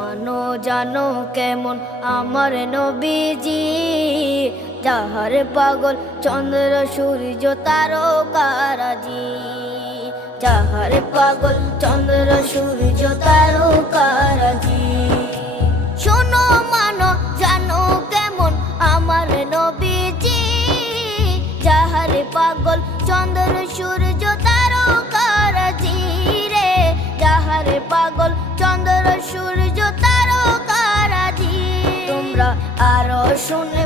মানো জানো কেমন আমার নবীজি, যাহার পাগল চন্দ্র সূর্য তারকারাজি, যাহার পাগল চন্দ্র সূর্য তারকারাজি। শোনো মানো জানো কেমন আমার নবীজি, যাহার পাগল চন্দ্র সূর্য তারকারাজি রে, যাহার পাগল চন্দ্র সূর্য তারকারাজি। তোমরা আরো শুনে